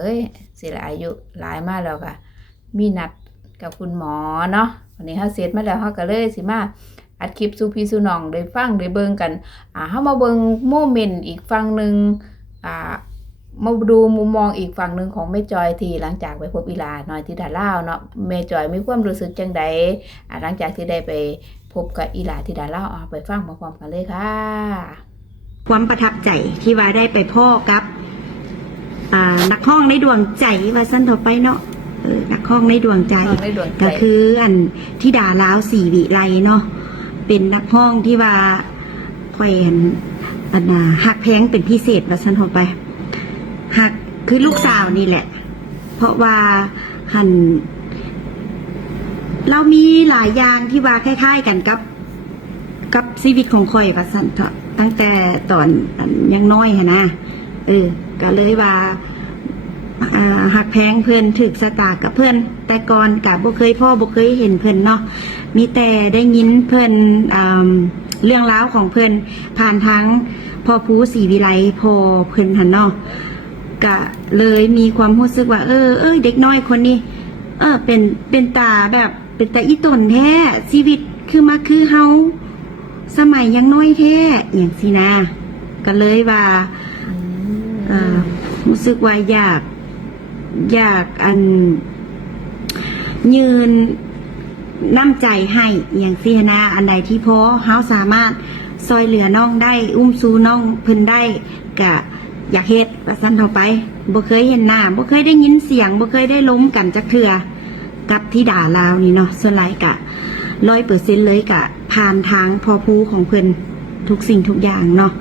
เอ้ยสิหลายอายุหลายมาแล้วก็มีนัดกับคุณหมอเนาะวันนี้เฮาเสร็จมาแล้วเฮาก็เลยสิมาอัดคลิปสู่พี่สู่น้องได้ฟังได้เบิ่งกันเฮามาเบิ่งโมเมนต์อีกฝั่งนึงมาดูมุมมองอีกฝั่งนึงของแม่จอยที่หลังจากไปพบอีหลาน้อยที่ดาลาวเนาะแม่จอยมีความรู้สึกจังใดหลังจากที่ได้ไปพบกับอีหลาที่ดาลาวไปฟังพร้อมๆกันเลยค่ะความประทับใจที่ว่าได้ไปพ่อกับนักห้องในดวงใจว่าสั้นต่อไปเนาะนักห้องในดวงใจก็คืออันที่ดาลาวศรีวิไลเนาะเป็นนักห้องที่ว่าแขวนหักแพงเป็นพิเศษว่าสั้นต่อไปหักคือลูกสาวนี่แหละเพราะว่าหันเรามีหลายอย่างที่ว่าคล้ายๆกันกับชีวิตของข่อยว่าสั้นเถอะตั้งแต่ตอนยังน้อยนะก็เลยว่าหักแพงเพื่อนถึกสตากับเพื่อนแต่ก่อนกับบ่เคยพ่อบ่เคยเห็นเพื่อนเนาะมีแต่ได้ยินเพื่อนเรื่องราวของเพื่อนผ่านทั้งพ่อภูศรีวิไลพอเพื่อนหันเนาะก็เลยมีความรู้สึกว่าเด็กน้อยคนนี้เป็นตาแบบเป็นตาอีตนแท้ชีวิตคือเฮาสมัยยังน้อยแท้อย่างสินะก็เลยว่ารู้สึกว่าอยากยืนน้ำใจให้อย่างสินะอันใดที่พอเฮาสามารถซอยเหลือน้องได้อุ้มซูน้องเพิ่นได้ก็อยากเฮ็ดว่าซั่นเท่าไปบ่เคยเห็นหน้าบ่เคยได้ยินเสียงบ่เคยได้ล้มกันจักเทื่อกับที่ด่าลาวนี่เนาะส่วนหลายกะ100%เลยกะผ่านทางพอภูของเพิ่นทุกสิ่งทุกอย่างเนาะ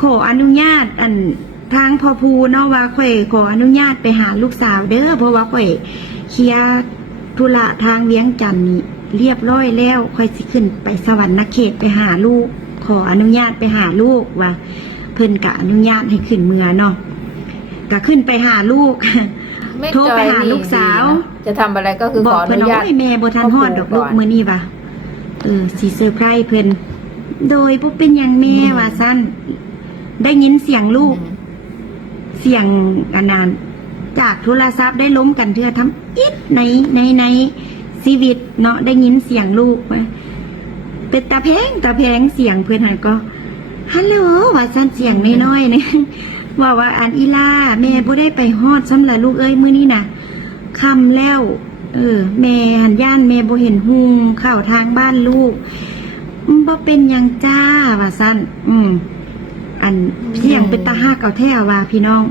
ขออนุญาตทางพอภูเนาะว่าข่อยขออนุญาตไปหาลูกสาวเด้อเพราะว่าข่อยเคลียร์ธุระทางเวียงจันทน์นี่เรียบร้อยแล้วข่อยสิขึ้นไปสวรรค์เขตไปหาลูกขออนุญาตไปหาลูกว่าเพิ่นกะอนุญาตให้ขึ้นเมือเนาะก็ขึ้นไปหาลูกโทรไปหาลูกสาวจะทำอะไรก็คือขออนุญาตแม่บ่ทันฮอดดอกลูกมื้อนี้ว่ะสิเซอร์ไพรส์เพิ่นโดยบ่เป็นหยังแม่ว่าซั่นได้ยินเสียงลูกเสียงอันนั้นจากโทรศัพท์ได้ล้มกันเทื่อทำอิดในชีวิตเนาะได้ยินเสียงลูกว่าเป็นตาแพงเสียงเพิ่นหั่นก็ฮัลโหลว่าซั่นเสียงน้อยๆนี่ว่าอันอีลาแม่บ่ได้ไปฮอดซ้ำล่ะลูกเอ้ยมื้อนี้น่ะค่ำแล้วแม่หันย่านแม่บ่เห็นหุงเข้าทางบ้านลูกบ่เป็นหยังจ้าว่าซั่นอันเสียงเป็นตาฮักเอาแท้ว่าพี่น้อง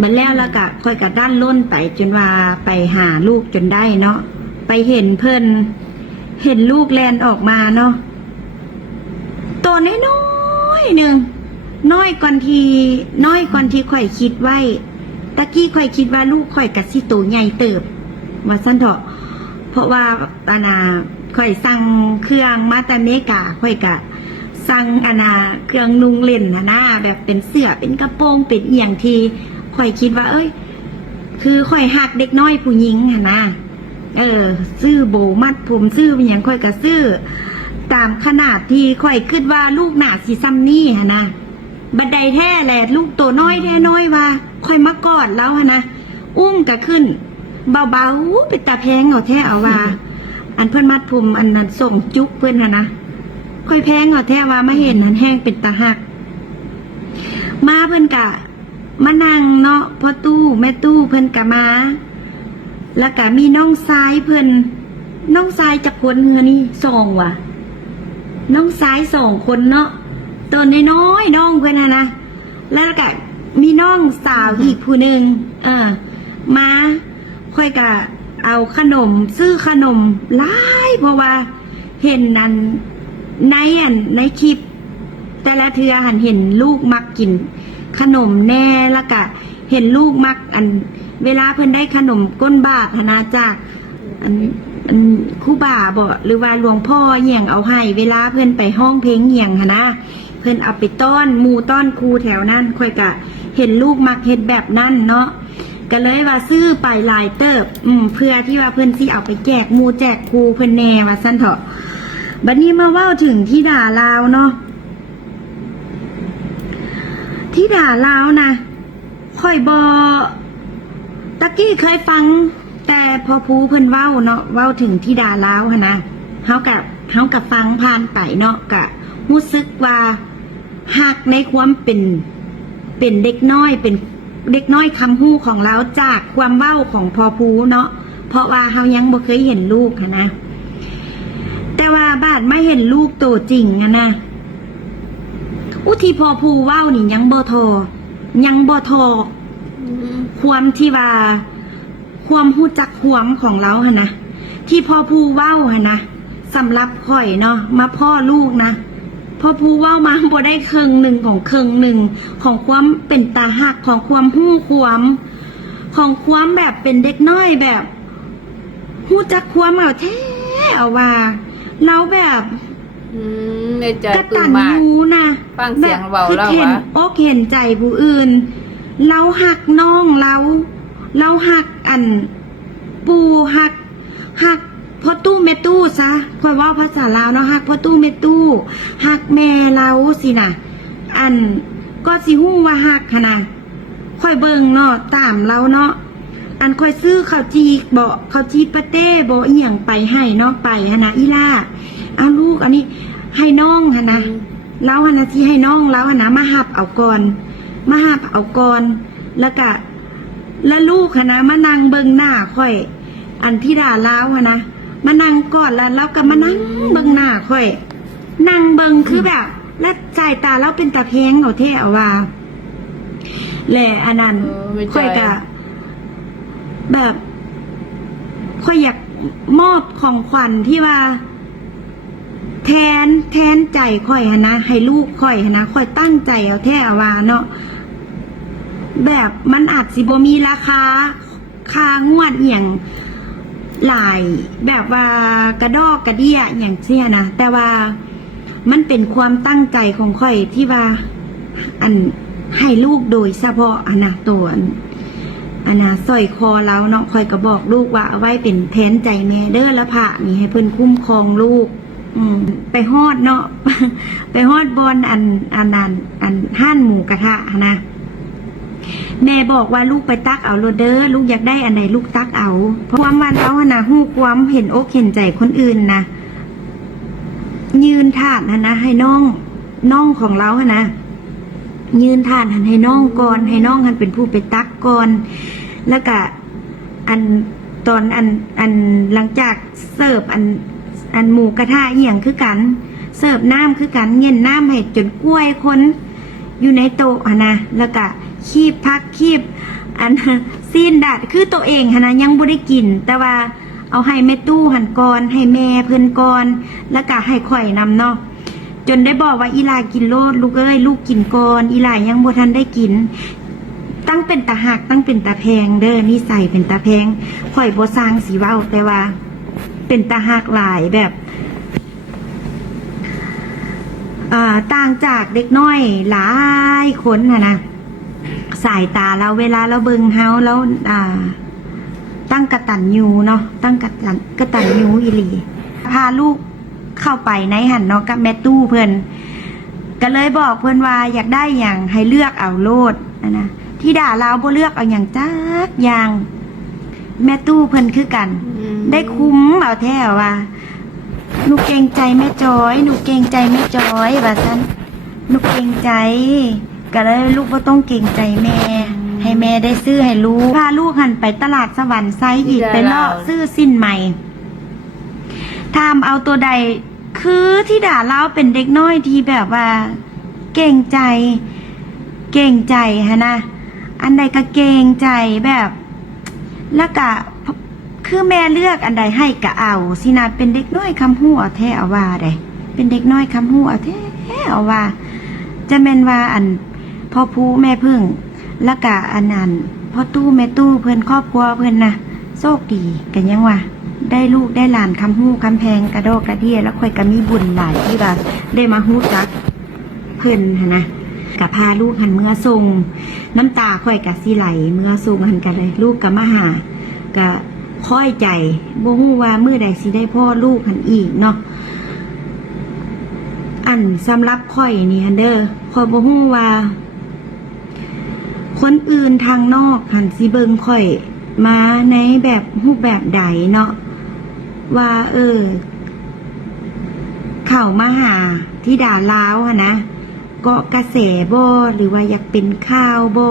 บัดแล้วก็ค่อยก็ด้านล้นไปจนว่าไปหาลูกจนได้เนาะไปเห็นเพิ่นเห็นลูกแลนออกมาเนาะตัวน้อยๆนึงน้อยก่อนที่ข่อยคิดไว้ตะกี้ข่อยคิดว่าลูกข่อยกะสิโตใหญ่เติบว่าซั่นเถาะเพราะว่าข่อยสั่งเครื่องมาแต่อเมริกาข่อยกะสั่งเครื่องนุ่งเล่นนะแบบเป็นเสื้อเป็นกระโปรงเป็นเอียงที่ข่อยคิดว่าคือข่อยหักเด็กน้อยผู้หญิงนะซื้อโบมัดผมซื้อเป็นอย่างข่อยก็ซื้อตามขนาดที่ข่อยคิดว่าลูกหน้าสิซ้ำนี่นะบัดใดแท้แหละลูกตัวน้อยแท้น้อยว่าข่อยมากอดแล้วนะอุ้มก็ขึ้นเบาๆเป็นตาแพงเอาแท้เอาว่าอันเพิ่นมัดผมอันนั้นส่งจุ๊บเพิ่นนะค่อยแพงเอาแท้ว่ามาเห็นนั้นแห้งเป็นตาหักมาเพิ่นกะมานั่งเนาะพ่อตู้แม่ตู้เพิ่นกะมาแล้วก็มีน้องชายเพิ่นน้องชายจักคนเฮือนี่2ว่ะน้องชาย2คนเนาะตัวน้อยๆน้องเพิ่นนะแล้วก็มีน้องสาวอีกผู้นึงมาค่อยกะเอาขนมซื้อขนมหลายเพราะว่าเห็นในคลิปแต่ละเทือเห็นลูกมักกินขนมแน่แล้วก็เห็นลูกมักเวลาเพิ่นได้ขนมก้นบาทนะจากครูบาบ่หรือว่าหลวงพ่อเหี่ยงเอาให้เวลาเพิ่นไปห้องเพลงเหี่ยงนะเพิ่นเอาไปต้อนหมู่ต้อนครูแถวนั้นค่อยกะเห็นลูกมักเฮ็ดแบบนั้นเนาะก็เลยว่าซื้อไปหลายเติบเพื่อที่ว่าเพิ่นสิเอาไปแจกหมู่แจกครูเพิ่นแน่ว่าซั่นเถาะบัดนี้มาเว้าถึงที่ด่าลาวเนาะที่ด่าลาวนะ ค่อยบ่ตะกี้เคยฟัง แต่พอภูเพิ่นเว้าเนาะเว้าถึงธิดาลาวหั่นนะเฮากับฟังผ่านไปเนาะก็รู้สึกว่าฮักในความเป็นเด็กน้อยเป็นเด็กน้อยคำฮู้ของเราจากความเว้าของพอภูเนาะเพราะว่าเฮายังบ่เคยเห็นลูกหั่นนะแต่ว่าบาดไม่เห็นลูกโตจริงหั่นนะอุที่พอภูเว้านี่ยังบ่ทอความที่ว่าความฮู้จักความของเราหั่นนะที่พอภูเว้าหั่นนะสำหรับข่อยเนาะมาพ่อลูกนะพอภูเว้ามาบ่ได้ครึ่งหนึ่งของความเป็นตาหักของความฮู้ความของความแบบเป็นเด็กน้อยแบบฮู้จักความเอาแท้เอาว่าเราแบบในใจ กระ ปลื้ ตั ม น มาก ยูนะ ฟังเสียงเว้า คือ แล้ว เห็น วะ อกเห็นใจผู้อื่น เราหักน้องเราหักอันปูหักพ่อตู้แม่ตู้ซะค่อยว่าภาษาลาวเนาะหักพ่อตู้แม่ตู้หักแม่เราสินะอันก็สิฮู้ว่าหักหั่นน่ะค่อยเบิ่งเนาะตามเราเนาะอันค่อยซื้อข้าวจีบ่ข้าวจีปาเต้บ่อีหยังไปให้เนาะไปหั่นน่ะอีล่าเอาลูกอันนี้ให้น้องหั่นน่ะเราหั่นน่ะที่ให้น้องเราหั่นน่ะมาหับเอาก่อนแล้วลูกหั่นน่ะมานั่งเบิ่งหน้าค่อยอันที่ด่าลาวหั่นนะมานั่งก่อนแล้วเราก็มานั่งเบิ่งหน้าค่อยนั่งเบิ่งคือแบบและสายตาเราเป็นตาแพงเอาแท้เอาว่าแหละอันนั้นค่อยก็แบบค่อยอยากมอบของขวัญที่ว่าแทนใจค่อยนะให้ลูกค่อยนะค่อยตั้งใจเอาแท้เอาว่าเนาะแบบมันอาจสิบ่มีราคางวดเอียงหลายแบบว่ากระดอกกระเดี้ยอย่างเชี่ยนะแต่ว่ามันเป็นความตั้งใจของข่อยที่ว่าอันให้ลูกโดยเฉพาะอันนะตัวอันนะสร้อยคอแล้วเนาะข่อยก็บอกลูกว่าเอาไว้เป็นแทนใจแม่เด้อละพระนี่ให้เพิ่นคุ้มครองลูกไปฮอดเนาะ ไปฮอดบอนอันห้านหมูกระทะนะแม่บอกว่าลูกไปตักเอาโรเดอร์ลูกอยากได้อันไหนลูกตักเอาเพราะความวันเรานะฮู้ความเห็นอกเห็นใจคนอื่นนะยืนถาดนะให้น้องของเรานะยืนถาดให้น้องก่อนให้น้องหันเป็นผู้ไปตักก่อนแล้วก็ตอนหลังจากเสิร์ฟอันหมูกระทะเหี่ยงคือกันเสิร์ฟน้ำคือกันเย็นน้ำให้จนกล้วยคนอยู่ในโต๊ะนะแล้วก็คีบพักคีบซีนดัดคือตัวเองนะยังบ่ได้กินแต่ว่าเอาให้แม่ตู้หันก่อนให้แม่เพิ่นก่อนแล้วก็ให้ข่อยนำเนาะจนได้บอกว่าอีหลากินโลดลูกเอ้ยลูกกินก่อนอีหลายังบ่ทันได้กินตั้งเป็นตาหักตั้งเป็นตาแพงเด้อนิสัยเป็นตาแพงข่อยบ่สร้างสีเว้าแต่ว่าเป็นตาหักหลายแบบต่างจากเด็กน้อยหลายคนนะสายตาเราเวลาเราเบิ่งเฮาแล้วตั้งกตัญญูเนาะตั้งกตัญญูอีหลีพาลูกเข้าไปในหันเนาะกับแม่ตู้เพิ่นก็เลยบอกเพิ่นว่าอยากได้อย่างให้เลือกเอาโลดนะที่ด่าเราบ่เลือกเอาอย่างจักอย่างแม่ตู้เพิ่นคือกันได้คุ้มเอาแท้ว่าหนูเกรงใจแม่จอยหนูเกรงใจแม่จอยว่าซั่นหนูเกรงใจก็เลยลูกบ่ต้องเกรงใจแม่ให้แม่ได้ซื้อให้ลูกพาลูกหันไปตลาดสวรรค์ไซอีกไปเลาะซื้อสิ้นใหม่ถามเอาตัวใดคือที่ด่าเราเป็นเด็กน้อยที่แบบว่าเกรงใจฮะนะอันใดก็เกรงใจแบบแล้วก็คือแม่เลือกอันใดให้ก็เอาสินะเป็นเด็กน้อยคำฮู้เอาแท้เอาว่าได้เป็นเด็กน้อยคำฮู้เอาแท้เอาว่าจะแม่นว่าอันพ่อผู้แม่พึ่งแล้วก็อันนั้นพ่อตู้แม่ตู้เพิ่นครอบครัวเพิ่นนะโชคดีกันยังว่าได้ลูกได้หลานคำฮู้คำแพงกระดอกกระเดี้ยแล้วค่อยก็มีบุญหลายที่ว่าได้มาฮู้จักเพิ่นนะกับพาลูกหันเมื่อทรงน้ำตาค่อยกะสิไหลเมื่อทรงหันกันเลยลูกก็มาหาก็ค่อยใจบ่ฮู้ว่ามื้อใดสิได้พ่อลูกหันอีกเนาะอันสำหรับค่อยนี่ฮันเด้อค่อยบ่ฮู้ว่า คนอื่นทางนอกหันสิเบิงข่อยมาในแบบรูปแบบใดเนาะว่าเข้ามาหาที่ด่าลาวอะนะเกาะกระแสบ่หรือว่าอยากเป็นข่าวบ่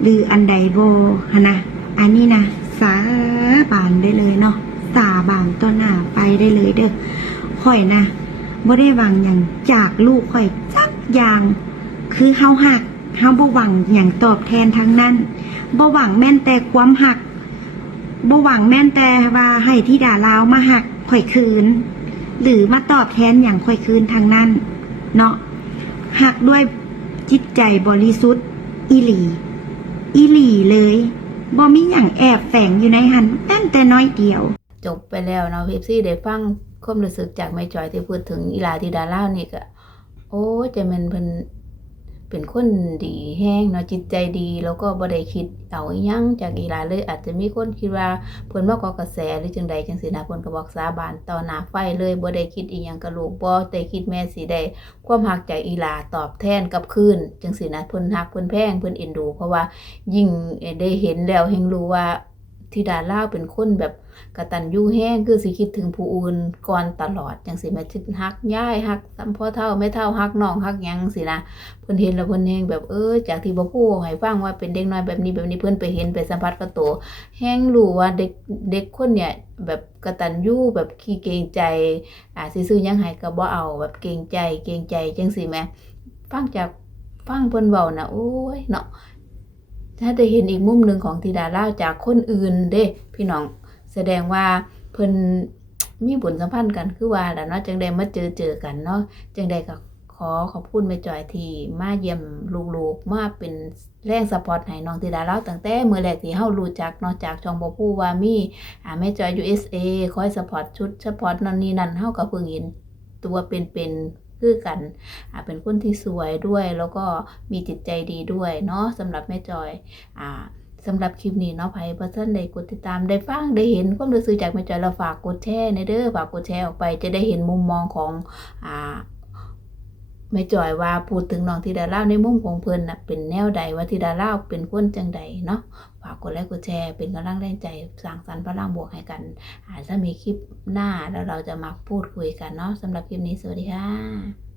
หรืออันใดบ่หะนะอันนี้นะสาบานได้เลยเนาะสาบานต่อหน้าไปได้เลยเด้อข่อยนะบ่ได้หวังหยังจากลูกข่อยสักอย่างคือเฮาฮักเฮาบ่หวังหยังตอบแทนทั้งนั้นบ่หวังแม่นแต่ความฮักบ่หวังแม่นแต่ว่าให้ที่ด่าลาวมาฮักข่อยคืนหรือมาตอบแทนอย่างข่อยคืนทางนั้นเนาะฮักด้วยจิตใจบริสุทธิ์อีหลีเลยบ่มีหยังแอบแฝงอยู่ในหันแม้แต่น้อยเดียวจบไปแล้วเนาะพี่ซี่ได้ฟังความรู้สึกจากแม่จอยที่พูดถึงอีหลาที่ดารานี่ก็โอ้จะมันเป็นคนดีแห้งเนาะจิตใจดีแล้วก็บ่ได้คิดเอาอิหยังจากอีหลาเลยอาจจะมีคนคิดว่าเพิ่นมาเกาะกระแสหรือจังใดจังซี่นะเพิ่นก็บอกสาบานต่อหน้าไฟเลยบ่ได้คิดอีหยังกับลูกบ่ได้คิดแม่สิได้ความรักจากอีหลาตอบแทนกลับคืนจังซี่นะเพิ่นรักเพิ่นแพงเพิ่นเอ็นดูเพราะว่ายิ่งได้เห็นแล้วแฮงรู้ว่าธิดาลาวเป็นคนแบบกตัญญูแห้งคือสิคิดถึงผู้อื่นก่อนตลอดจังสิแม่คิดฮักยายฮักซ้ำพ่อเฒ่าแม่เฒ่าฮักน้องฮักหยังสินะเพิ่นเห็นแล้วเพิ่นแฮงแบบจากที่บ่พูดให้ฟังว่าเป็นเด็กน้อยแบบนี้แบบนี้เพิ่นไปเห็นไปสัมผัสกับตัวแฮงรู้ว่าเด็กคนเนี่ยแบบกตัญญูแบบขี้เกรงใจสิซื้อหยังให้ก็บ่เอาแบบเกรงใจจังซี่แหมฟังเพิ่นเว้านะโอ้ยเนาะถ้าได้เห็นอีกมุมหนึ่งของธิดาลาวจากคนอื่นเด้พี่น้องแสดงว่าเพิ่นมีบุญสัมพันธ์กันคือว่าแล้วเนาะจังได้มาเจอกันเนาะจังได้ก็ขอบคุณแม่จอยที่มาเยี่ยมลูกๆมาเป็นแรงซัพพอร์ตให้น้องธิดาลาวตั้งแต่มื้อแรกที่เฮารู้จักเนาะจากช่องบ่พูว่ามีแม่จอย USA คอยซัพพอร์ตชุดซัพพอร์ตนั่นนี่นั่นเฮาก็เพิ่งเห็นตัวเป็นคือกันเป็นคนที่สวยด้วยแล้วก็มีจิตใจดีด้วยเนาะสำหรับแม่จอยสำหรับคลิปนี้เนาะไผบ่ทันได้กดติดตามได้ฟังได้เห็นความรู้สึกจากแม่จอยแล้วฝากกดแชร์ในเด้อฝากกดแชร์ออกไปจะได้เห็นมุมมองของแม่จอยว่าพูดถึงน้องธิดาลาวในมุมของเพิ่นน่ะเป็นแนวใดว่าธิดาลาวเป็นคนจังใดเนาะฝากกดไลค์กดแชร์เป็นกำลังแรงใจสร้างสรรค์พลังบวกให้กันถ้ามีคลิปหน้าแล้วเราจะมาพูดคุยกันเนาะสำหรับคลิปนี้สวัสดีค่ะ